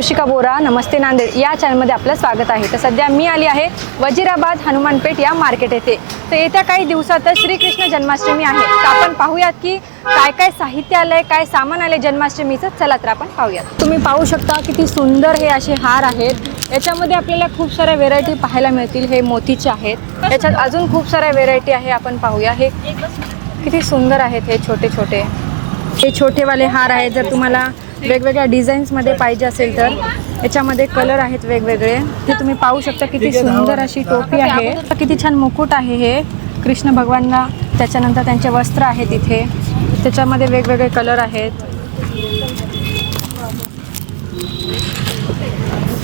ऋषिका बोरा नमस्ते नांदेड या चॅनलमध्ये आपलं स्वागत आहे. तर सध्या मी आली आहे वजिराबाद हनुमानपेठ या मार्केट येथे. तर येत्या काही दिवसातच श्रीकृष्ण जन्माष्टमी आहे. तर आपण पाहूयात की काय काय साहित्य आलंय काय सामान आलंय जन्माष्टमीचं. चला तर आपण पाहूयात. तुम्ही पाहू शकता किती सुंदर हे असे हार आहेत. याच्यामध्ये आपल्याला खूप साऱ्या व्हेरायटी पाहायला मिळतील. हे मोतीचे आहेत. याच्यात अजून खूप साऱ्या व्हेरायटी आहे. आपण पाहूया. हे किती सुंदर आहेत हे छोटे छोटे हे छोटेवाले हार आहेत जर तुम्हाला वेगवेगळ्या डिझाईन्समध्ये पाहिजे असेल तर. याच्यामध्ये कलर आहेत वेगवेगळे. हे तुम्ही पाहू शकता किती सुंदर अशी टोपी आहे. किती छान मुकुट आहे हे. कृष्ण भगवानला त्याच्यानंतर त्यांचे वस्त्र आहेत इथे त्याच्यामध्ये वेगवेगळे कलर आहेत.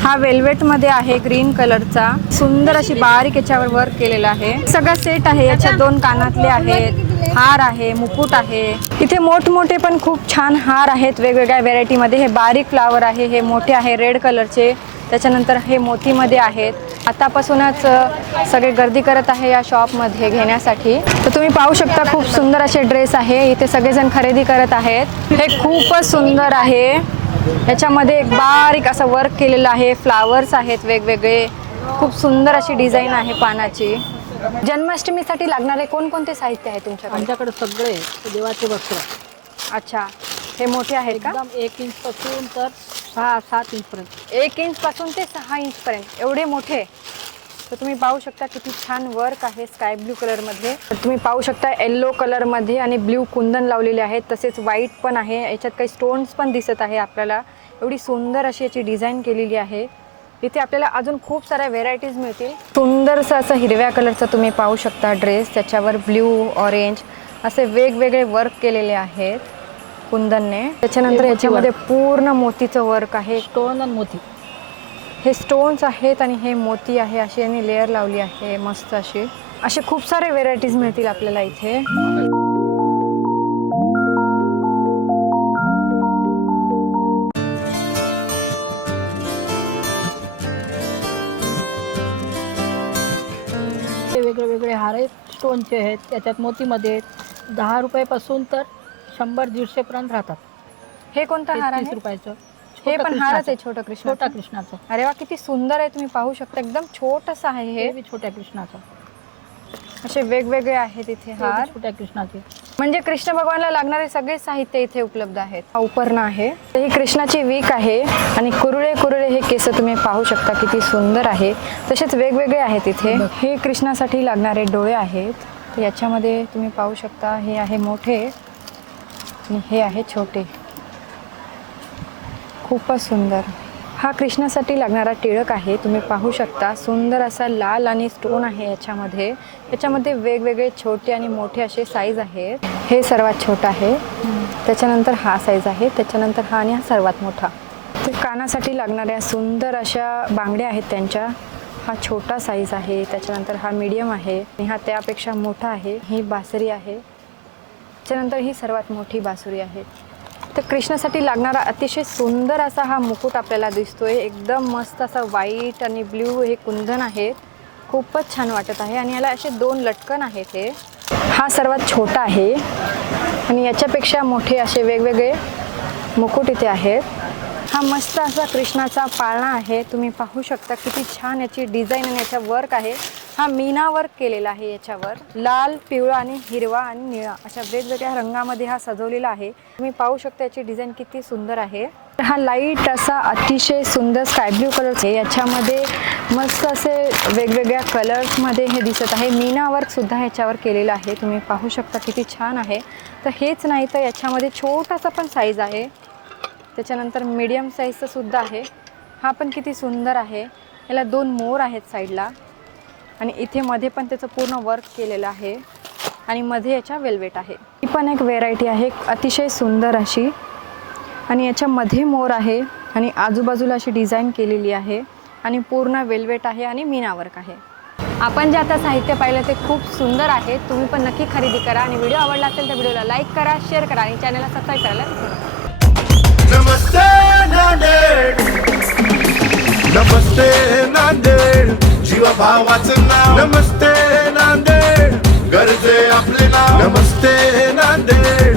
हा वेल्वेटमध्ये आहे ग्रीन कलरचा. सुंदर अशी बारीक याच्यावर वर्क केलेला आहे. सगळा सेट आहे. याच्यात दोन कानातले आहेत. हार आहे मुकुट आहे. इथे मोठमोठे पण खूप छान हार आहेत वेगवेगळ्या व्हेरायटीमध्ये. हे बारीक फ्लावर आहे हे मोठे आहे रेड कलरचे. त्याच्यानंतर हे मोतीमध्ये आहेत. आतापासूनच सगळे गर्दी करत आहे या शॉपमध्ये घेण्यासाठी. तर तुम्ही पाहू शकता खूप सुंदर असे ड्रेस आहे. इथे सगळेजण खरेदी करत आहेत. हे खूपच सुंदर आहे. याच्यामध्ये एक बारीक असं वर्क केलेलं आहे. फ्लावर्स आहेत वेगवेगळे. खूप सुंदर अशी डिझाईन आहे पानाची. जन्माष्टमीसाठी लागणारे कोणकोणते साहित्य आहे तुमच्याकडे? आमच्याकडे सगळे देवाचे वस्त्र अच्छा हे मोठे आहेत का? एकदम एक इंच पासून तर सहा सात इंच पर्यंत. एक इंच पासून ते सहा इंच पर्यंत. एवढे मोठे? तर तुम्ही पाहू शकता किती छान वर्क आहे स्काय ब्ल्यू कलरमध्ये तर तुम्ही पाहू शकता येल्लो कलरमध्ये आणि ब्ल्यू कुंदन लावलेले आहेत. तसेच व्हाईट पण आहे. याच्यात काही स्टोन्स पण दिसत आहे आपल्याला. एवढी सुंदर अशी याची डिझाईन केलेली आहे. इथे आपल्याला अजून खूप साऱ्या व्हेरायटीज मिळतील. सुंदरसं असं हिरव्या कलरचं तुम्ही पाहू शकता ड्रेस त्याच्यावर ब्ल्यू ऑरेंज असे वेगवेगळे वर्क केलेले आहेत कुंदनने. त्याच्यानंतर याच्यामध्ये पूर्ण मोतीचं वर्क आहे. स्टोन आणि मोती. हे स्टोन्स आहेत आणि हे मोती आहे. अशी यांनी लेअर लावली आहे मस्त अशी. असे खूप सारे व्हेरायटीज मिळतील आपल्याला इथे. हार आहेत स्टोनचे आहेत. त्याच्यात मोतीमध्ये आहेत दहा रुपयापासून तर शंभर दीडशेपर्यंत राहतात. हे कोणता हार तीस आहे? रुपयाचं. हे छोटं पण हारच आहे. छोटं कृष्ण छोटा कृष्णाचं. अरे वा किती सुंदर आहे तुम्ही पाहू शकता. एकदम छोटस आहे हे. हे बी छोट्या कृष्णाचं. असे वेगवेगळे आहेत इथे हार. छोट्या कृष्णाचे? म्हणजे कृष्ण भगवानला लागणारे सगळे साहित्य इथे उपलब्ध आहेत. हा उपरणं आहे. तर ही कृष्णाची वीक आहे आणि कुरळे कुरळे हे केस तुम्ही पाहू शकता किती सुंदर आहे. तसेच वेगवेगळे आहेत इथे. हे कृष्णासाठी लागणारे डोळे आहेत. याच्यामध्ये तुम्ही पाहू शकता हे आहे मोठे आणि हे आहे छोटे. खूपच सुंदर. हा कृष्णासाठी लागणारा टिळक आहे. तुम्ही पाहू शकता सुंदर असा लाल आणि स्टोन आहे याच्यामध्ये. याच्यामध्ये वेगवेगळे छोटे आणि मोठे असे साईज आहेत. हे सर्वात छोटं आहे. त्याच्यानंतर हा साईज आहे. त्याच्यानंतर हा आणि हा सर्वात मोठा. ते कानासाठी लागणाऱ्या सुंदर अशा बांगड्या आहेत त्यांच्या. हा छोटा साईज आहे. त्याच्यानंतर हा मीडियम आहे. आणि हा त्यापेक्षा मोठा आहे. ही बासरी आहे. त्याच्यानंतर ही सर्वात मोठी बासुरी आहे. तर कृष्णासाठी लागणारा अतिशय सुंदर असा हा मुकुट आपल्याला दिसतोय. एकदम मस्त असा व्हाईट आणि ब्ल्यू हे कुंदन आहे. खूपच छान वाटत आहे आणि याला असे दोन लटकन आहेत हे. हा सर्वात छोटा आहे आणि याच्यापेक्षा मोठे असे वेगवेगळे मुकुट इथे आहेत. हा मस्त असा कृष्णाचा पाळणा आहे. तुम्ही पाहू शकता किती छान याची डिझाईन आणि याचा वर्क आहे. हा मीना वर्क केलेला आहे याच्यावर. लाल पिवळा आणि हिरवा आणि निळा अशा वेगवेगळ्या रंगामध्ये हा सजवलेला आहे. तुम्ही पाहू शकता याची डिझाईन किती सुंदर आहे. हा लाइट असा अतिशय सुंदर स्काय ब्ल्यू कलर आहे. याच्यामध्ये मस्त असे वेगवेगळ्या कलर्समध्ये हे दिसत आहे. मीना वर्क सुद्धा ह्याच्यावर केलेलं आहे. तुम्ही पाहू शकता किती छान आहे. तर हेच नाही तर याच्यामध्ये छोटासा पण साईज आहे. त्याच्यानंतर मीडियम साईजचं सुद्धा आहे. हा पण किती सुंदर आहे. याला दोन मोर आहेत साईडला आणि इथे मध्ये पण त्याचं पूर्ण वर्क केलेलं आहे. आणि मध्ये याच्या वेल्वेट आहे. ही पण एक व्हेरायटी आहे अतिशय सुंदर अशी. आणि याच्यामध्ये मोर आहे आणि आजूबाजूला अशी डिझाईन केलेली आहे. आणि पूर्ण वेल्वेट आहे आणि मीनावर्क आहे. आपण जे आता साहित्य पाहिलं ते खूप सुंदर आहे. तुम्ही पण नक्की खरेदी करा. आणि व्हिडिओ आवडला असेल तर व्हिडिओला लाईक करा शेअर करा आणि चॅनलला सबस्क्राईब करायला विसरू नमस्ते नांदेड. नमस्ते नांदेड. जीवभावाच नाव. नमस्ते नांदेड. गरजे आपले नाव. नमस्ते नांदेड.